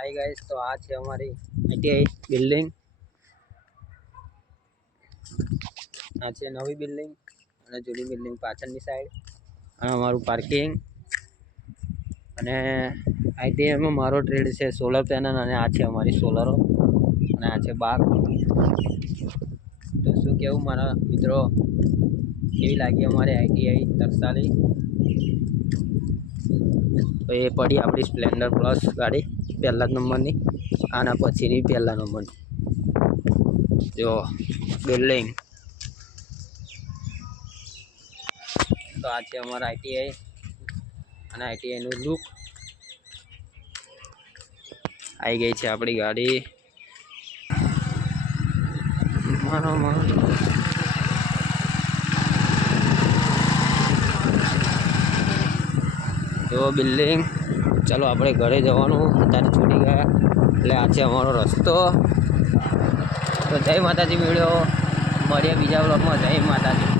Hi guys, तो आज है हमारी ITI बिल्डिंग। आज है नवी बिल्डिंग અને જૂની બિલ્ડિંગ પાછળની સાઈડ અને અમારું પાર્કિંગ અને ITI માં મારો ટ્રેડ છે સોલર પેનલ અને આ છે અમારી સોલરો અને આ છે બાગ। તો શું કેવું મારા મિત્રો, કેવી લાગી અમારી ITI તરસાલી? તો એ પડી આપણી સ્પ્લેન્ડર પ્લસ ગાડી પહેલા નંબરની, આના પછીની પહેલા નંબરની જો બિલ્ડિંગ। તો આ છે અમારા ITI અને ITI નું લુક। આવી ગઈ છે આપણી ગાડી। જો બિલ્ડિંગ। ચાલો આપણે ઘરે જવાનું, અત્યારે છૂટી ગયા એટલે આ છે અમારો રસ્તો। તો જય માતાજી, વિડીયો મળીએ બીજા બ્લોગમાં। જય માતાજી।